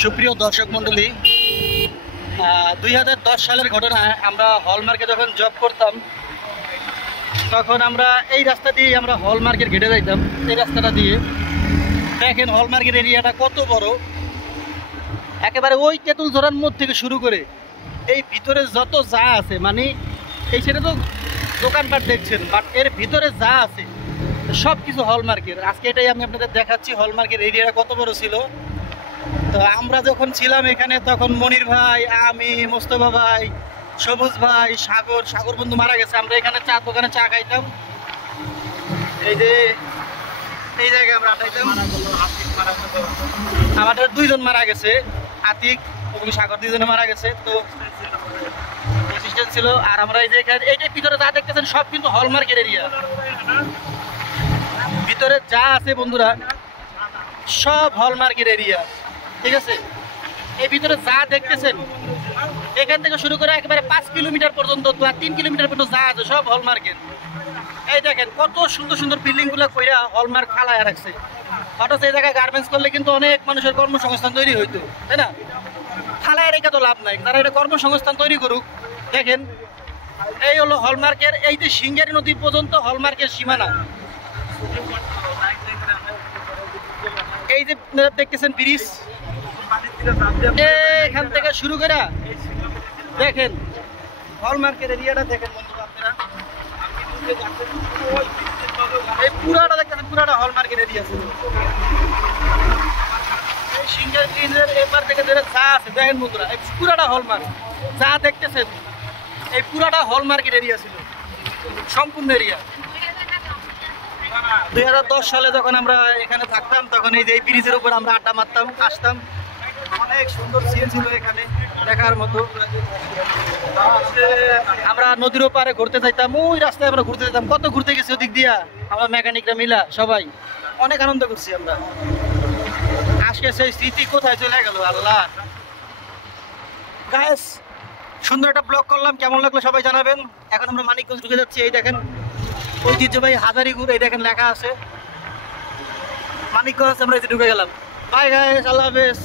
সুপ্রিয় দর্শক মণ্ডলী, 2010 সালের ঘটনা। আমরা হলমার্কে যখন জব করতাম তখন আমরা এই রাস্তা দিয়ে আমরা হলমার্কের ঘেটে যাইতাম। এই রাস্তাটা দিয়ে দেখেন হলমার্কের এরিয়াটা কত বড়। একেবারে ওই তেঁতুল ঝোড়ার মোড় থেকে শুরু করে এই ভিতরে যত যা আছে, মানে এই সেটা তো দোকানপাট দেখছেন, বাট এর ভিতরে যা আছে সব কিছু হলমার্কের। আজকে এটাই আমি আপনাদের দেখাচ্ছি হলমার্কের এরিয়াটা কত বড় ছিল। তো আমরা যখন ছিলাম এখানে তখন মনির ভাই, আমি, মোস্তফা ভাই, সবুজ ভাই, সাগর বন্ধু মারা গেছে। আমরা এখানে চা দোকানে চা খাইতাম। এই যে এই জায়গায় আমরা আটাইতাম। আমাদের দুইজন মারা গেছে, আতিক এবং সাগর, দুইজনে মারা গেছে। তো অ্যাসিস্ট্যান্ট ছিল। আর আমরা এই যে এইটার ভিতরে যা দেখতেছেন সব কিন্তু হলমার্কের এরিয়া। ভিতরে যা আছে বন্ধুরা সব হলমার্কের এরিয়া, ঠিক আছে। এই ভিতরে যা দেখতেছেন এখান থেকে শুরু করে একেবারে 5 কিলোমিটার পর্যন্ত, 3 কিলোমিটার পর্যন্ত যা আছে সব হলমার্কের। এই দেখেন কত সুন্দর সুন্দর বিল্ডিং গুলো কইরা হলমার্ক ফালায় রাখছে। অথচ এই জায়গায় গার্মেন্টস করলে কিন্তু অনেক মানুষের কর্মসংস্থান তৈরি হইতো, তাই না? ফালায় রেখে তো লাভ নাই, তারা এটা কর্মসংস্থান তৈরি করুক। দেখেন এই হলো হলমার্কের, এই যে সিঙ্গারি নদী পর্যন্ত হলমার্কের সীমানা। এই যে দেখতেছেন ব্রিজ, এখান থেকে শুরু করে দেখেন হলমার্কের এরিয়াটা দেখেন বন্ধুরা আপনারা। এই পুরাটা দেখতেছেন, পুরাটা হলমার্কের এরিয়া ছিল। এই সিঙ্গার ব্রিজের এপার থেকে যেটা যা আছে দেখেন বন্ধুরা, এই পুরাটা হলমার্ক। যা দেখতেছেন এই পুরাটা হলমার্কের এরিয়া ছিল, সম্পূর্ণ এরিয়া। 2010 সালে যখন আমরা এখানে থাকতাম তখন এই যে এই ব্রিজের উপর আমরা আড্ডা মারতাম, আসতাম। অনেক সুন্দর সিন ছিল এখানে দেখার মতো। আমরা নদীর ওপারে ঘুরতে যাইতাম, ওই রাস্তায় আমরা ঘুরতে যেতাম। কত ঘুরতে গেছি ওদিক দিয়া আমরা মেকানিকরা মিলা, সবাই অনেক আনন্দ করছি আমরা। আজকে সেই স্মৃতি কোথায় চলে গেল আল্লাহ। গাইস, সুন্দর একটা ব্লগ করলাম, কেমন লাগলো সবাই জানাবেন। এখন আমরা মানিকগঞ্জ ঢুকে যাচ্ছি। এই দেখেন ঐতিহ্যবাহী হাজারীগুড়, এই দেখেন লেখা আছে মানিকগঞ্জ। আমরা এই ঢুকে গেলাম। বাই গাইস, আল্লাহ হাফেজ।